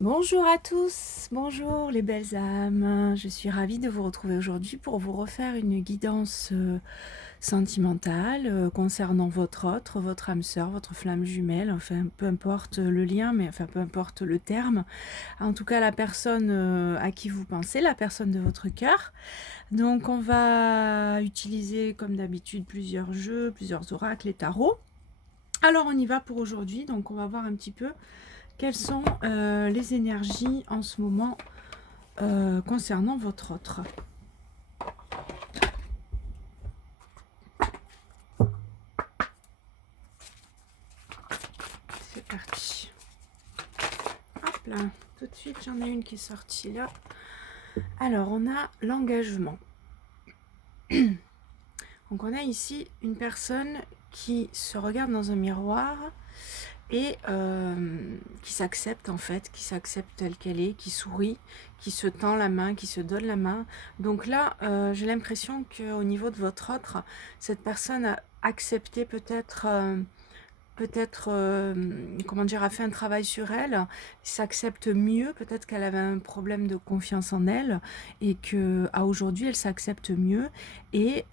Bonjour à tous, bonjour les belles âmes. Je suis ravie de vous retrouver aujourd'hui pour vous refaire une guidance sentimentale concernant votre autre, votre âme sœur, votre flamme jumelle, enfin peu importe le lien, mais enfin peu importe le terme. En tout cas la personne à qui vous pensez, la personne de votre cœur. Donc on va utiliser comme d'habitude plusieurs jeux, plusieurs oracles et tarots. Alors on y va pour aujourd'hui, donc on va voir un petit peu quelles sont les énergies en ce moment concernant votre autre. C'est parti. Hop là, tout de suite j'en ai une qui est sortie là. Alors on a l'engagement. Donc on a ici une personne qui se regarde dans un miroir et qui s'accepte en fait, qui s'accepte telle qu'elle est, qui sourit, qui se tend la main, qui se donne la main. Donc là, j'ai l'impression qu'au niveau de votre autre, cette personne a accepté comment dire, a fait un travail sur elle, s'accepte mieux, peut-être qu'elle avait un problème de confiance en elle et qu'à aujourd'hui elle s'accepte mieux et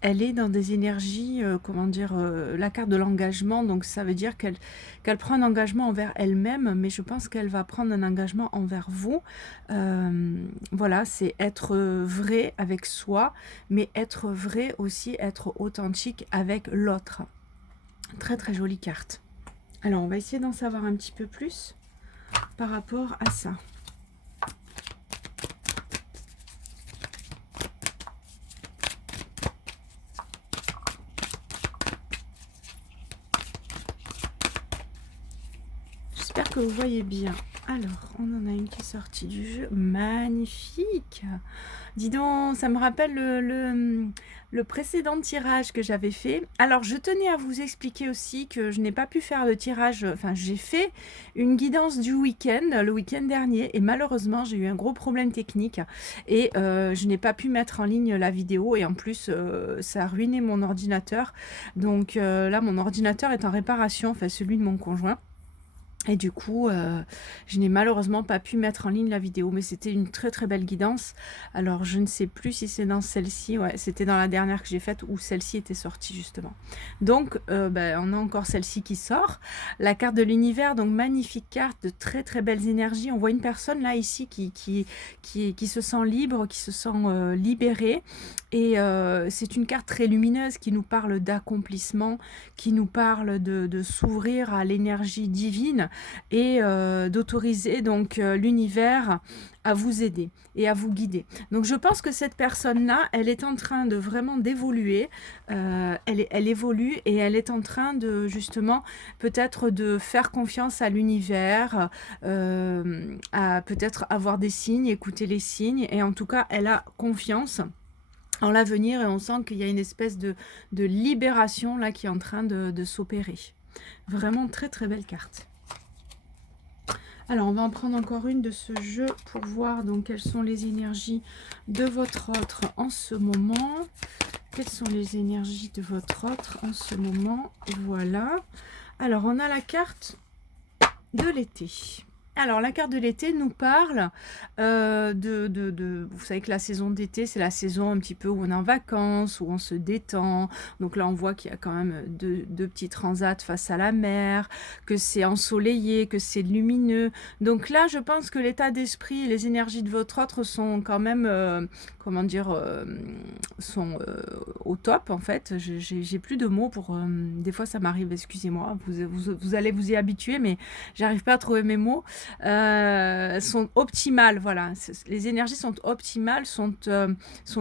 elle est dans des énergies, comment dire, la carte de l'engagement, donc ça veut dire qu'elle prend un engagement envers elle-même, mais je pense qu'elle va prendre un engagement envers vous. Voilà, c'est être vrai avec soi, mais être vrai aussi, être authentique avec l'autre. Très très jolie carte. Alors on va essayer d'en savoir un petit peu plus par rapport à ça. J'espère que vous voyez bien. Alors, on en a une qui est sortie du jeu. Magnifique! Dis donc, ça me rappelle le précédent tirage que j'avais fait. Alors, je tenais à vous expliquer aussi que je n'ai pas pu faire le tirage, enfin, j'ai fait une guidance du week-end, le week-end dernier, et malheureusement, j'ai eu un gros problème technique, et je n'ai pas pu mettre en ligne la vidéo, et en plus, ça a ruiné mon ordinateur. Donc là, mon ordinateur est en réparation, enfin, celui de mon conjoint. Et du coup, je n'ai malheureusement pas pu mettre en ligne la vidéo, mais c'était une très très belle guidance. Alors je ne sais plus si c'est dans celle-ci, ouais, c'était dans la dernière que j'ai faite où celle-ci était sortie justement. Donc on a encore celle-ci qui sort. La carte de l'univers, donc magnifique carte, de très très belles énergies. On voit une personne là ici qui se sent libre, qui se sent libérée. Et c'est une carte très lumineuse qui nous parle d'accomplissement, qui nous parle de s'ouvrir à l'énergie divine et d'autoriser donc l'univers à vous aider et à vous guider. Donc je pense que cette personne-là, elle est en train de vraiment d'évoluer, elle évolue et elle est en train de justement peut-être de faire confiance à l'univers, à peut-être avoir des signes, écouter les signes, et en tout cas elle a confiance en l'avenir et on sent qu'il y a une espèce de libération là qui est en train de s'opérer. Vraiment très très belle carte. Alors on va en prendre encore une de ce jeu pour voir donc quelles sont les énergies de votre autre en ce moment. Quelles sont les énergies de votre autre en ce moment? Voilà. Alors on a la carte de l'été. Alors, la carte de l'été nous parle vous savez que la saison d'été, c'est la saison un petit peu où on est en vacances, où on se détend. Donc là, on voit qu'il y a quand même deux petits transats face à la mer, que c'est ensoleillé, que c'est lumineux. Donc là, je pense que l'état d'esprit et les énergies de votre autre sont quand même, comment dire, sont au top, en fait. J'ai plus de mots pour... des fois, ça m'arrive, excusez-moi, vous allez vous y habituer, mais j'arrive pas à trouver mes mots. Sont optimales, voilà. Les énergies sont optimales, sont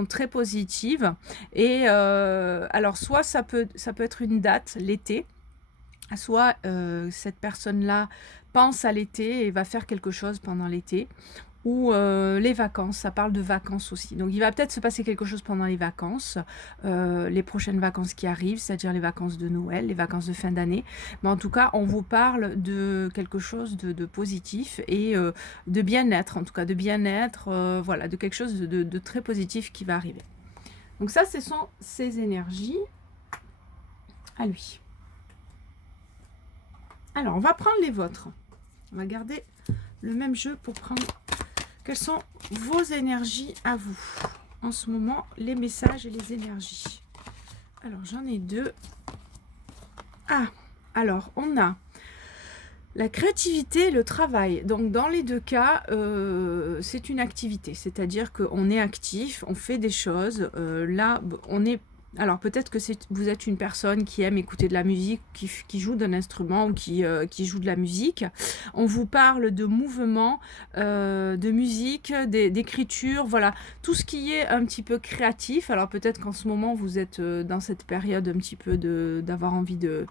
très positives. Et alors, soit ça peut être une date, l'été, soit cette personne-là pense à l'été et va faire quelque chose pendant l'été, ou les vacances, ça parle de vacances aussi. Donc il va peut-être se passer quelque chose pendant les vacances, les prochaines vacances qui arrivent, c'est-à-dire les vacances de Noël, les vacances de fin d'année. Mais en tout cas, on vous parle de quelque chose de positif et de bien-être, en tout cas de bien-être, voilà, de quelque chose de très positif qui va arriver. Donc ça, ce sont ses énergies à lui. Alors, on va prendre les vôtres. On va garder le même jeu pour prendre quelles sont vos énergies à vous. En ce moment, les messages et les énergies. Alors, j'en ai deux. Ah, alors, on a la créativité et le travail. Donc, dans les deux cas, c'est une activité. C'est-à-dire qu'on est actif, on fait des choses. Là, on est... Alors, peut-être que vous êtes une personne qui aime écouter de la musique, qui joue d'un instrument ou qui joue de la musique. On vous parle de mouvement, de musique, d'écriture, voilà. Tout ce qui est un petit peu créatif. Alors, peut-être qu'en ce moment, vous êtes dans cette période un petit peu d'avoir envie de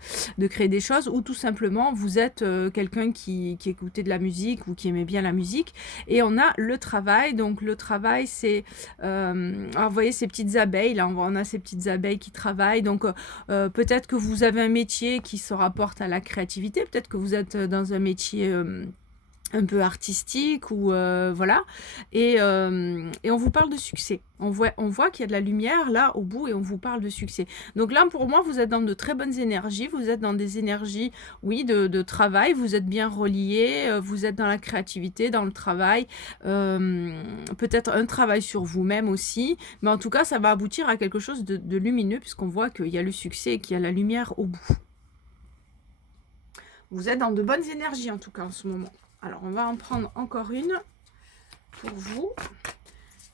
créer des choses, ou tout simplement, vous êtes quelqu'un qui écoutait de la musique ou qui aimait bien la musique. Et on a le travail. Donc, le travail, c'est... alors, vous voyez ces petites abeilles, là, on a ces petites abeilles qui travaillent. Donc, peut-être que vous avez un métier qui se rapporte à la créativité. Peut-être que vous êtes dans un métier... un peu artistique ou voilà, et on vous parle de succès. On voit qu'il y a de la lumière là au bout et on vous parle de succès. Donc là, pour moi, vous êtes dans de très bonnes énergies. Vous êtes dans des énergies, oui, de travail. Vous êtes bien reliés. Vous êtes dans la créativité, dans le travail. Peut-être un travail sur vous-même aussi. Mais en tout cas, ça va aboutir à quelque chose de lumineux puisqu'on voit qu'il y a le succès et qu'il y a la lumière au bout. Vous êtes dans de bonnes énergies en tout cas en ce moment. Alors, on va en prendre encore une pour vous.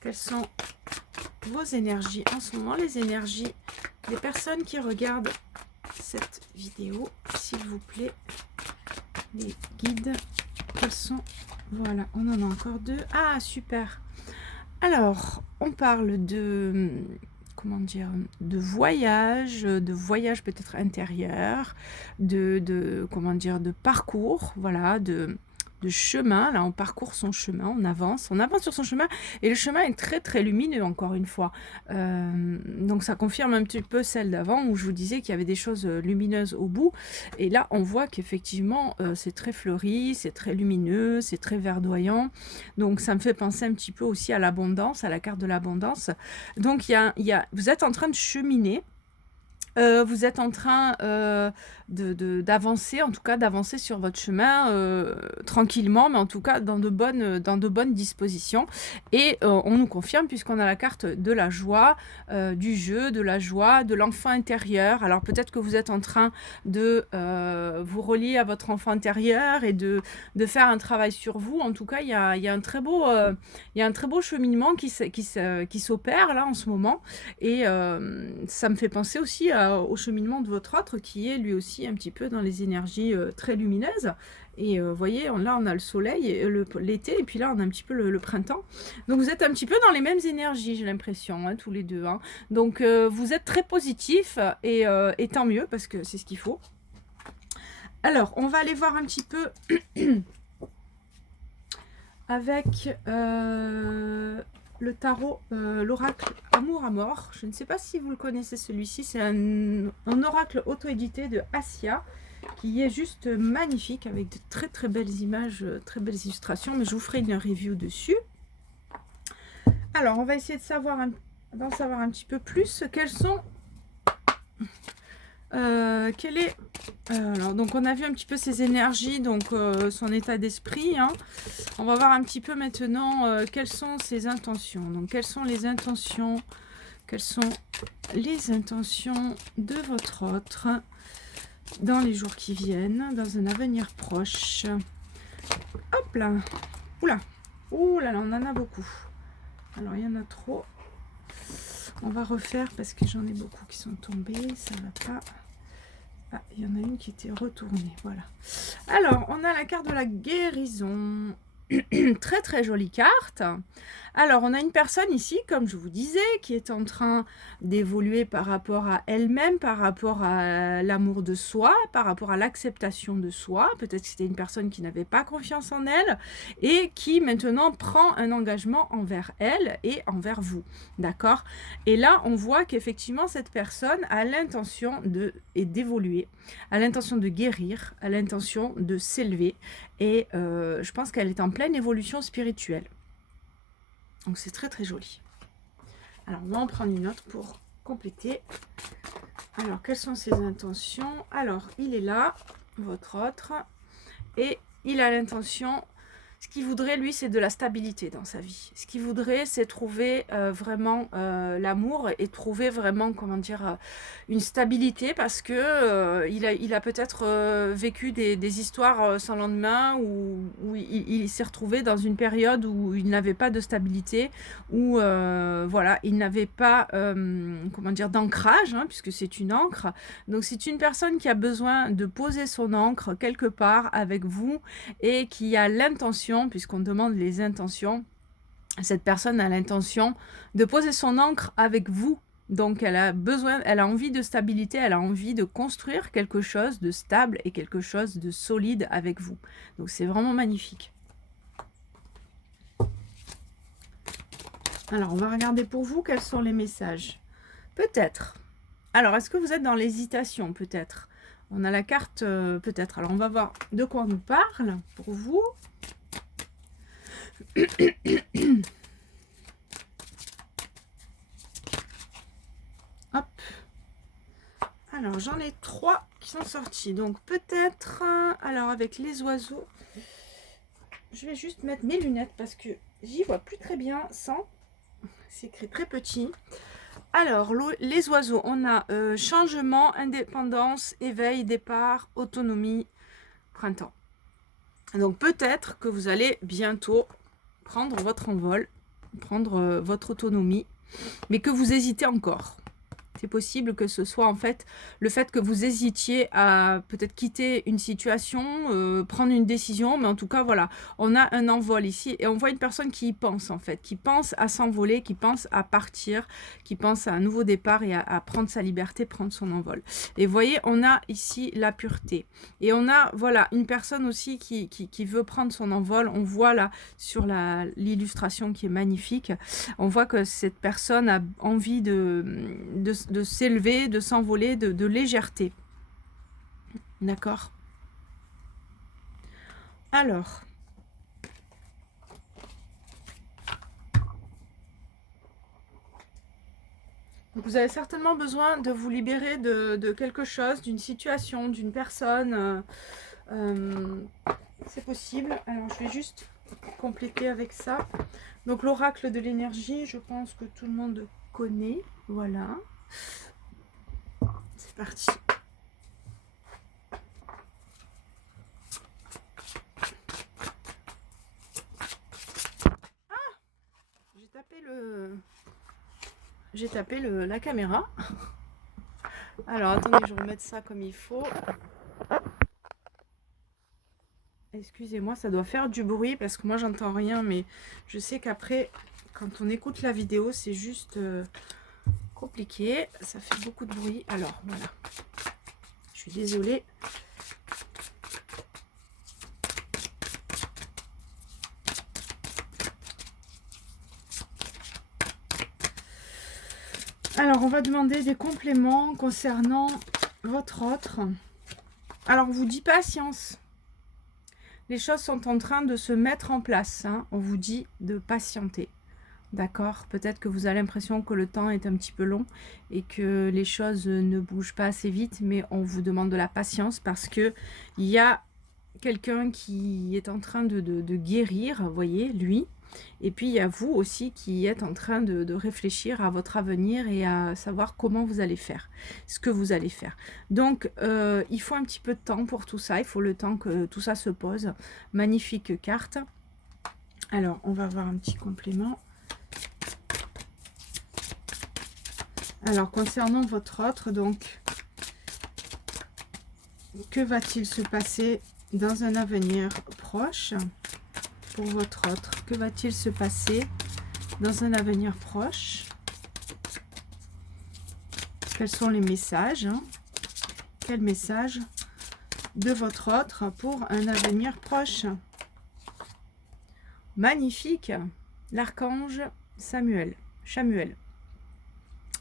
Quelles sont vos énergies en ce moment? Les énergies des personnes qui regardent cette vidéo, s'il vous plaît. Les guides, quels sont... Voilà, on en a encore deux. Ah, super. Alors, on parle de... Comment dire, de voyage peut-être intérieur, comment dire, de parcours, voilà, de chemin. Là, on parcourt son chemin, on avance sur son chemin, et le chemin est très très lumineux, encore une fois. Donc ça confirme un petit peu celle d'avant où je vous disais qu'il y avait des choses lumineuses au bout, et là on voit qu'effectivement c'est très fleuri, c'est très lumineux, c'est très verdoyant. Donc ça me fait penser un petit peu aussi à l'abondance, à la carte de l'abondance. Donc vous êtes en train de cheminer. Vous êtes en train d'avancer, en tout cas d'avancer sur votre chemin tranquillement, mais en tout cas dans de bonnes dispositions. Et on nous confirme, puisqu'on a la carte de la joie, du jeu, de la joie, de l'enfant intérieur. Alors peut-être que vous êtes en train de vous relier à votre enfant intérieur et de faire un travail sur vous. En tout cas, il y a un très beau cheminement qui s'opère là en ce moment. Et ça me fait penser aussi au cheminement de votre autre, qui est lui aussi un petit peu dans les énergies très lumineuses. Et vous voyez, là on a le soleil, l'été, et puis là on a un petit peu le printemps. Donc vous êtes un petit peu dans les mêmes énergies, j'ai l'impression, hein, tous les deux. Hein. Donc vous êtes très positifs, et tant mieux, parce que c'est ce qu'il faut. Alors, on va aller voir un petit peu avec... le tarot, l'oracle Amour à mort. Je ne sais pas si vous le connaissez, celui-ci. C'est un oracle auto-édité de Assia, qui est juste magnifique, avec de très très belles images, très belles illustrations, mais je vous ferai une review dessus. Alors, on va essayer d'en savoir un petit peu plus. Quels sont... alors, donc on a vu un petit peu ses énergies, donc son état d'esprit. Hein. On va voir un petit peu maintenant quelles sont ses intentions. Donc, quelles sont les intentions de votre autre dans les jours qui viennent, dans un avenir proche. Hop là. Oula. Ouh là là, on en a beaucoup. Alors, il y en a trop. On va refaire parce que j'en ai beaucoup qui sont tombés. Ça va pas... Ah, il y en a une qui était retournée, voilà. Alors, on a la carte de la guérison. Très très jolie carte. Alors, on a une personne ici, comme je vous disais, qui est en train d'évoluer par rapport à elle-même, par rapport à l'amour de soi, par rapport à l'acceptation de soi. Peut-être que c'était une personne qui n'avait pas confiance en elle et qui maintenant prend un engagement envers elle et envers vous. D'accord? Et là, on voit qu'effectivement, cette personne a l'intention d'évoluer, a l'intention de guérir, a l'intention de s'élever. Et je pense qu'elle est en pleine évolution spirituelle. Donc c'est très très joli. Alors on va en prendre une autre pour compléter. Alors quelles sont ses intentions? Alors il est là, votre autre. Et il a l'intention, ce qu'il voudrait, lui, c'est de la stabilité dans sa vie. Ce qu'il voudrait, c'est trouver vraiment l'amour et trouver vraiment, comment dire, une stabilité parce que il a peut-être vécu des histoires sans lendemain où il s'est retrouvé dans une période où il n'avait pas de stabilité, où voilà, il n'avait pas, comment dire, d'ancrage, hein, puisque c'est une ancre. Donc c'est une personne qui a besoin de poser son ancre quelque part avec vous et qui a l'intention, puisqu'on demande les intentions, cette personne a l'intention de poser son ancre avec vous. Donc elle a besoin, elle a envie de stabilité, elle a envie de construire quelque chose de stable et quelque chose de solide avec vous. Donc c'est vraiment magnifique. Alors on va regarder pour vous quels sont les messages. Peut-être. Alors est-ce que vous êtes dans l'hésitation peut-être? On a la carte peut-être. Alors on va voir de quoi on nous parle pour vous. Hop. Alors j'en ai 3 qui sont sortis. Donc peut-être, alors avec les oiseaux, je vais juste mettre mes lunettes parce que j'y vois plus très bien sans. C'est écrit très petit. Alors les oiseaux, on a changement, indépendance, éveil, départ, autonomie, printemps. Donc peut-être que vous allez bientôt prendre votre envol, prendre votre autonomie, mais que vous hésitez encore. C'est possible que ce soit en fait le fait que vous hésitiez à peut-être quitter une situation, prendre une décision, mais en tout cas voilà, on a un envol ici et on voit une personne qui y pense en fait, qui pense à s'envoler, qui pense à partir, qui pense à un nouveau départ et à prendre sa liberté, prendre son envol. Et vous voyez, on a ici la pureté et on a voilà une personne aussi qui veut prendre son envol. On voit là sur l'illustration qui est magnifique, on voit que cette personne a envie de s'élever, de s'envoler, de légèreté. D'accord? Alors, vous avez certainement besoin de vous libérer de quelque chose, d'une situation, d'une personne. C'est possible. Alors, je vais juste compléter avec ça. Donc, l'oracle de l'énergie, je pense que tout le monde connaît. Voilà. C'est parti. Ah! J'ai tapé la caméra. Alors, attendez, je vais remettre ça comme il faut. Excusez-moi, ça doit faire du bruit parce que moi, j'entends rien, mais je sais qu'après, quand on écoute la vidéo, c'est juste compliqué. Ça fait beaucoup de bruit. Alors, voilà. Je suis désolée. Alors, on va demander des compléments concernant votre autre. Alors, on vous dit patience. Les choses sont en train de se mettre en place. Hein. On vous dit de patienter. D'accord? Peut-être que vous avez l'impression que le temps est un petit peu long et que les choses ne bougent pas assez vite, mais on vous demande de la patience parce que il y a quelqu'un qui est en train de guérir, vous voyez, lui. Et puis, il y a vous aussi qui êtes en train de réfléchir à votre avenir et à savoir comment vous allez faire, ce que vous allez faire. Donc, il faut un petit peu de temps pour tout ça. Il faut le temps que tout ça se pose. Magnifique carte. Alors, on va voir un petit complément. Alors, concernant votre autre, donc, que va-t-il se passer dans un avenir proche pour votre autre? Que va-t-il se passer dans un avenir proche? Quels sont les messages, hein? Quel message de votre autre pour un avenir proche? Magnifique! L'archange Samuel.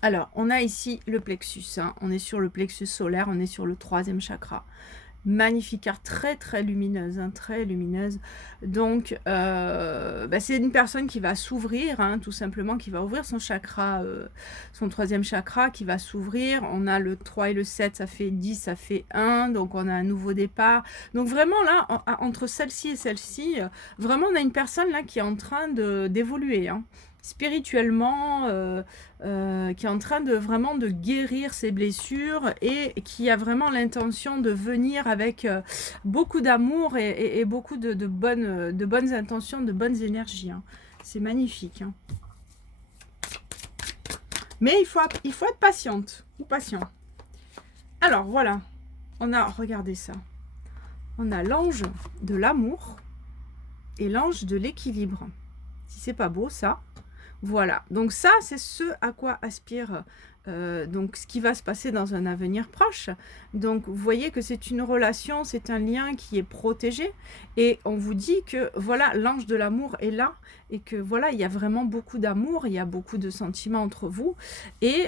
Alors, on a ici le plexus. Hein. On est sur le plexus solaire, on est sur le 3e chakra. Magnifique carte, très très lumineuse, hein, très lumineuse. Donc, c'est une personne qui va s'ouvrir, hein, tout simplement, qui va ouvrir son chakra, son troisième chakra, qui va s'ouvrir. On a le 3 et le 7, ça fait 10, ça fait 1, donc on a un nouveau départ. Donc vraiment là, entre celle-ci et celle-ci, vraiment on a une personne là qui est en train d'évoluer, hein, spirituellement, qui est en train de vraiment de guérir ses blessures et qui a vraiment l'intention de venir avec beaucoup d'amour et beaucoup de bonnes intentions, de bonnes énergies, hein. C'est magnifique, hein. Mais il faut être patiente ou patient. Alors voilà, on a, regardez ça, on a l'ange de l'amour et l'ange de l'équilibre. Si c'est pas beau ça. Voilà, donc ça, c'est ce à quoi aspire donc ce qui va se passer dans un avenir proche. Donc, vous voyez que c'est une relation, c'est un lien qui est protégé. Et on vous dit que, voilà, l'ange de l'amour est là. Et que, voilà, il y a vraiment beaucoup d'amour, il y a beaucoup de sentiments entre vous. Et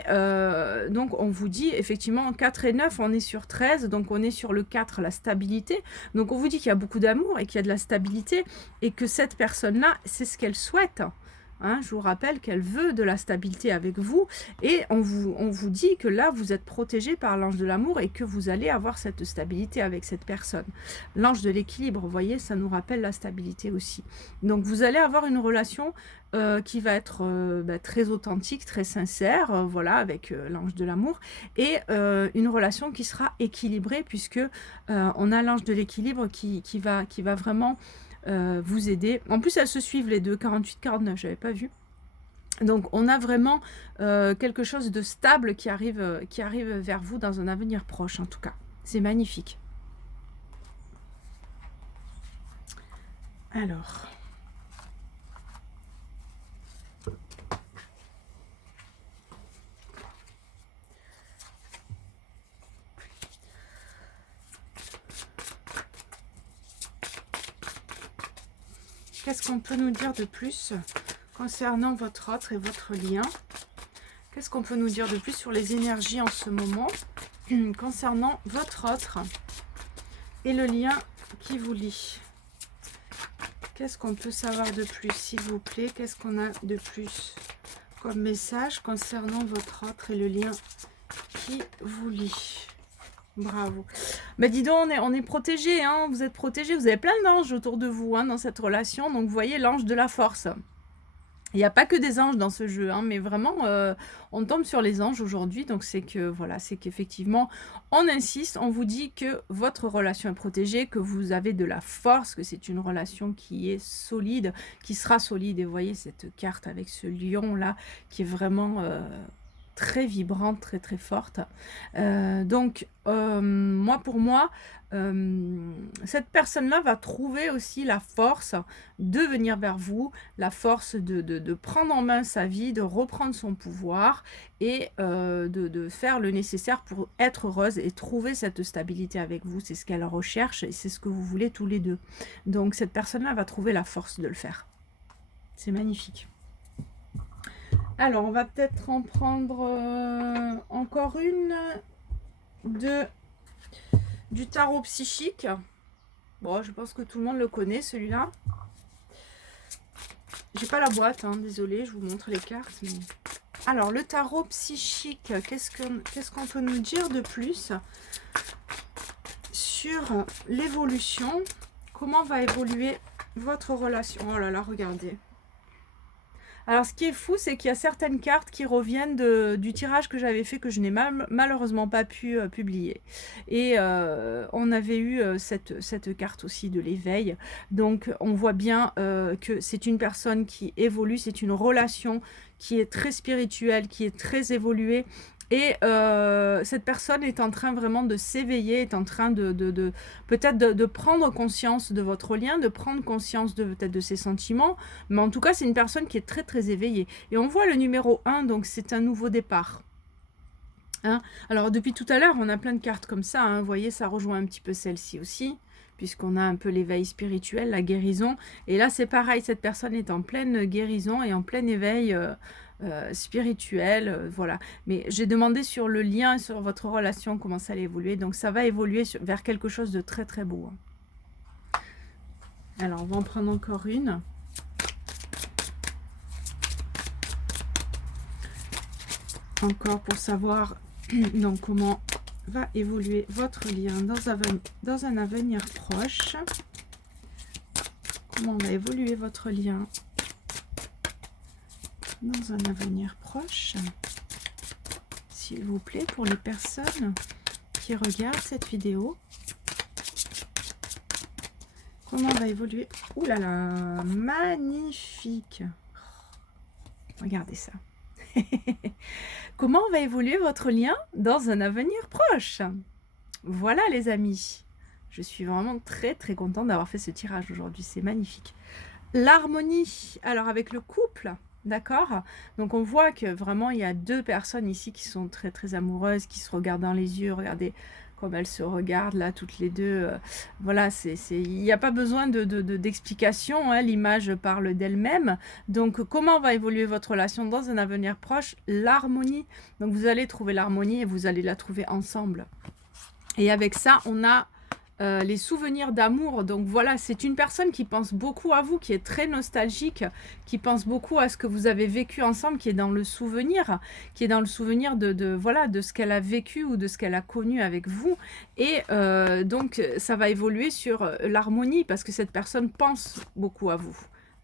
donc, on vous dit, effectivement, 4 et 9, on est sur 13. Donc, on est sur le 4, la stabilité. Donc, on vous dit qu'il y a beaucoup d'amour et qu'il y a de la stabilité. Et que cette personne-là, c'est ce qu'elle souhaite. Hein, je vous rappelle qu'elle veut de la stabilité avec vous et on vous dit que là, vous êtes protégé par l'ange de l'amour et que vous allez avoir cette stabilité avec cette personne. L'ange de l'équilibre, vous voyez, ça nous rappelle la stabilité aussi. Donc, vous allez avoir une relation qui va être très authentique, très sincère, voilà, avec l'ange de l'amour et une relation qui sera équilibrée puisque on a l'ange de l'équilibre qui va vraiment vous aider. En plus, elles se suivent les deux, 48-49, j'avais pas vu. Donc, on a vraiment quelque chose de stable qui arrive vers vous dans un avenir proche, en tout cas. C'est magnifique. Alors... Qu'est-ce qu'on peut nous dire de plus concernant votre autre et votre lien? Qu'est-ce qu'on peut nous dire de plus sur les énergies en ce moment concernant votre autre et le lien qui vous lie? Qu'est-ce qu'on peut savoir de plus, s'il vous plaît? Qu'est-ce qu'on a de plus comme message concernant votre autre et le lien qui vous lie? Bravo. Mais dis donc, on est protégé, hein, vous êtes protégé, vous avez plein d'anges autour de vous, hein, dans cette relation. Donc, vous voyez l'ange de la force. Il n'y a pas que des anges dans ce jeu, hein, mais vraiment, on tombe sur les anges aujourd'hui. Donc, c'est que, voilà, c'est qu'effectivement, on insiste, on vous dit que votre relation est protégée, que vous avez de la force, que c'est une relation qui est solide, qui sera solide. Et vous voyez cette carte avec ce lion-là, qui est vraiment... très vibrante, très très forte. Donc, pour moi, cette personne-là va trouver aussi la force de venir vers vous, la force de prendre en main sa vie, de reprendre son pouvoir et de faire le nécessaire pour être heureuse et trouver cette stabilité avec vous. C'est ce qu'elle recherche et c'est ce que vous voulez tous les deux. Donc, cette personne-là va trouver la force de le faire. C'est magnifique. Alors, on va peut-être en prendre encore une du tarot psychique. Bon, je pense que tout le monde le connaît, celui-là. J'ai pas la boîte, hein, désolée, je vous montre les cartes. Mais... Alors, le tarot psychique, qu'est-ce qu'on peut nous dire de plus sur l'évolution? Comment va évoluer votre relation? Oh là là, regardez. Alors, ce qui est fou, c'est qu'il y a certaines cartes qui reviennent du tirage que j'avais fait, que je n'ai malheureusement pas pu publier. Et on avait eu cette carte aussi de l'éveil. Donc, on voit bien que c'est une personne qui évolue, c'est une relation qui est très spirituelle, qui est très évoluée. Et cette personne est en train vraiment de s'éveiller, est en train peut-être de prendre conscience de votre lien, de prendre conscience peut-être de ses sentiments. Mais en tout cas, c'est une personne qui est très très éveillée. Et on voit le numéro 1, donc c'est un nouveau départ. Hein? Alors depuis tout à l'heure, on a plein de cartes comme ça. Hein. Vous voyez, ça rejoint un petit peu celle-ci aussi, puisqu'on a un peu l'éveil spirituel, la guérison. Et là, c'est pareil, cette personne est en pleine guérison et en plein éveil spirituel, voilà. Mais j'ai demandé sur le lien, sur votre relation, comment ça allait évoluer. Donc ça va évoluer vers quelque chose de très très beau. Alors on va en prendre encore une. Encore pour savoir donc comment va évoluer votre lien dans un avenir proche. Comment va évoluer votre lien dans un avenir proche, s'il vous plaît, pour les personnes qui regardent cette vidéo. Comment va évoluer? Ouh là là, magnifique! Regardez ça. Comment va évoluer votre lien dans un avenir proche? Voilà les amis. Je suis vraiment très très contente d'avoir fait ce tirage aujourd'hui. C'est magnifique. L'harmonie. Alors avec le couple, d'accord? Donc on voit que vraiment il y a deux personnes ici qui sont très très amoureuses, qui se regardent dans les yeux. Regardez comme elles se regardent là toutes les deux. Voilà, il n'y a pas besoin d'explication, hein, l'image parle d'elle-même. Donc comment va évoluer votre relation dans un avenir proche? L'harmonie. Donc vous allez trouver l'harmonie et vous allez la trouver ensemble. Et avec ça, on a les souvenirs d'amour. Donc voilà, c'est une personne qui pense beaucoup à vous, qui est très nostalgique, qui pense beaucoup à ce que vous avez vécu ensemble, qui est dans le souvenir, voilà, de ce qu'elle a vécu ou de ce qu'elle a connu avec vous. Et donc ça va évoluer sur l'harmonie parce que cette personne pense beaucoup à vous.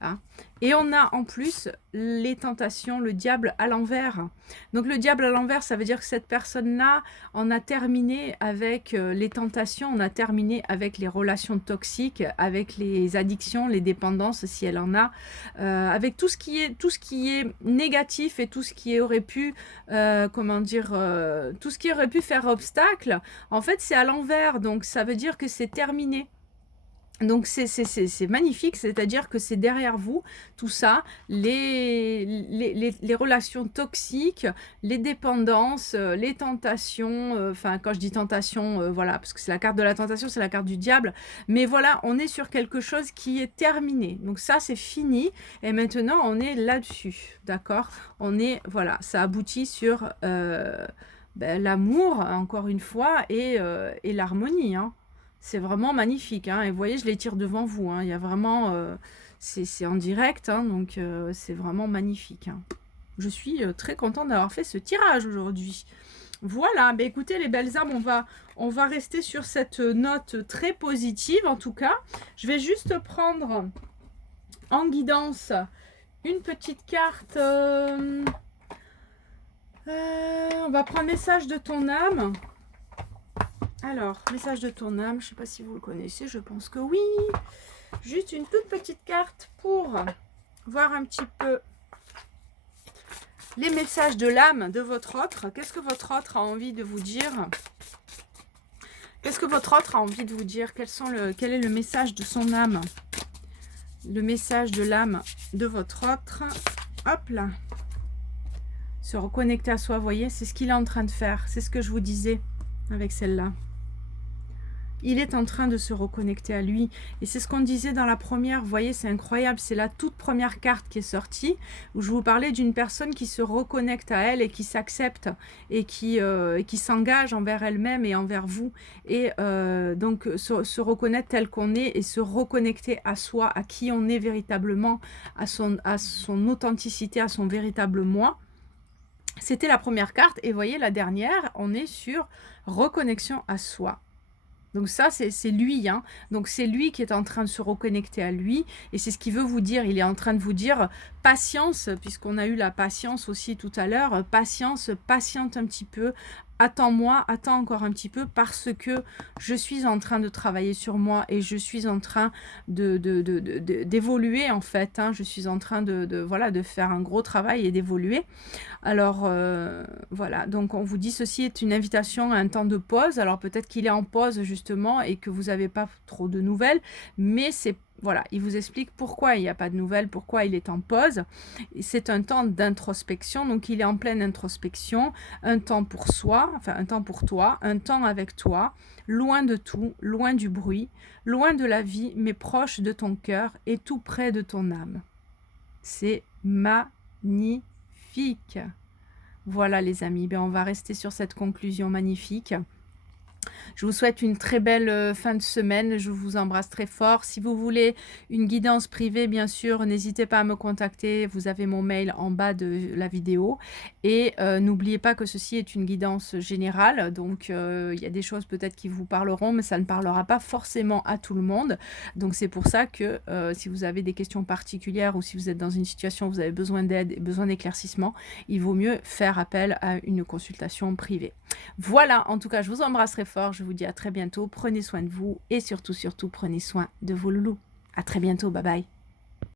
Hein. Et on a en plus les tentations, le diable à l'envers. Donc le diable à l'envers, ça veut dire que cette personne-là, on a terminé avec les tentations, on a terminé avec les relations toxiques, avec les addictions, les dépendances si elle en a, avec tout ce qui est négatif et tout ce qui aurait pu, tout ce qui aurait pu faire obstacle. En fait, c'est à l'envers, donc ça veut dire que c'est terminé. Donc c'est magnifique, c'est-à-dire que c'est derrière vous, tout ça, les relations toxiques, les dépendances, les tentations, enfin quand je dis tentation, voilà, parce que c'est la carte de la tentation, c'est la carte du diable, mais voilà, on est sur quelque chose qui est terminé, donc ça c'est fini, et maintenant on est là-dessus, d'accord? On est, voilà, ça aboutit sur l'amour, encore une fois, et l'harmonie, hein. C'est vraiment magnifique, hein. Et vous voyez, je les tire devant vous, hein. Il y a vraiment... c'est en direct, hein, donc c'est vraiment magnifique, hein. Je suis très contente d'avoir fait ce tirage aujourd'hui. Voilà, bah écoutez les belles âmes, on va rester sur cette note très positive en tout cas. Je vais juste prendre en guidance une petite carte. On va prendre message de ton âme. Alors, message de ton âme, je ne sais pas si vous le connaissez, je pense que oui. Juste une toute petite carte pour voir un petit peu les messages de l'âme de votre autre. Qu'est-ce que votre autre a envie de vous dire? Qu'est-ce que votre autre a envie de vous dire? Quel est le message de son âme? Le message de l'âme de votre autre. Hop là. Se reconnecter à soi, vous voyez, c'est ce qu'il est en train de faire. C'est ce que je vous disais avec celle-là. Il est en train de se reconnecter à lui. Et c'est ce qu'on disait dans la première. Vous voyez, c'est incroyable. C'est la toute première carte qui est sortie, où je vous parlais d'une personne qui se reconnecte à elle et qui s'accepte et qui s'engage envers elle-même et envers vous. Et donc, se reconnaître tel qu'on est et se reconnecter à soi, à qui on est véritablement, à son authenticité, à son véritable moi. C'était la première carte. Et vous voyez, la dernière, on est sur reconnexion à soi. Donc ça, c'est lui, hein. Donc c'est lui qui est en train de se reconnecter à lui. Et c'est ce qu'il veut vous dire. Il est en train de vous dire patience, puisqu'on a eu la patience aussi tout à l'heure. Patience, patiente un petit peu. Attends-moi, attends encore un petit peu parce que je suis en train de travailler sur moi et je suis en train d'évoluer en fait. Hein. Je suis en train voilà, de faire un gros travail et d'évoluer. Alors voilà, donc on vous dit ceci est une invitation à un temps de pause. Alors peut-être qu'il est en pause justement et que vous n'avez pas trop de nouvelles, mais c'est voilà, il vous explique pourquoi il n'y a pas de nouvelles, pourquoi il est en pause. C'est un temps d'introspection, donc il est en pleine introspection, un temps pour soi, enfin un temps pour toi, un temps avec toi, loin de tout, loin du bruit, loin de la vie, mais proche de ton cœur et tout près de ton âme. C'est magnifique. magnifique. Voilà les amis, ben, on va rester sur cette conclusion magnifique. Je vous souhaite une très belle fin de semaine. Je vous embrasse très fort. Si vous voulez une guidance privée, bien sûr, n'hésitez pas à me contacter. Vous avez mon mail en bas de la vidéo. Et n'oubliez pas que ceci est une guidance générale. Donc, il y a des choses peut-être qui vous parleront, mais ça ne parlera pas forcément à tout le monde. Donc, c'est pour ça que si vous avez des questions particulières ou si vous êtes dans une situation où vous avez besoin d'aide et besoin d'éclaircissement, il vaut mieux faire appel à une consultation privée. Voilà, en tout cas, je vous embrasse très fort. Je vous dis à très bientôt. Prenez soin de vous et surtout, surtout, prenez soin de vos loulous. À très bientôt. Bye bye.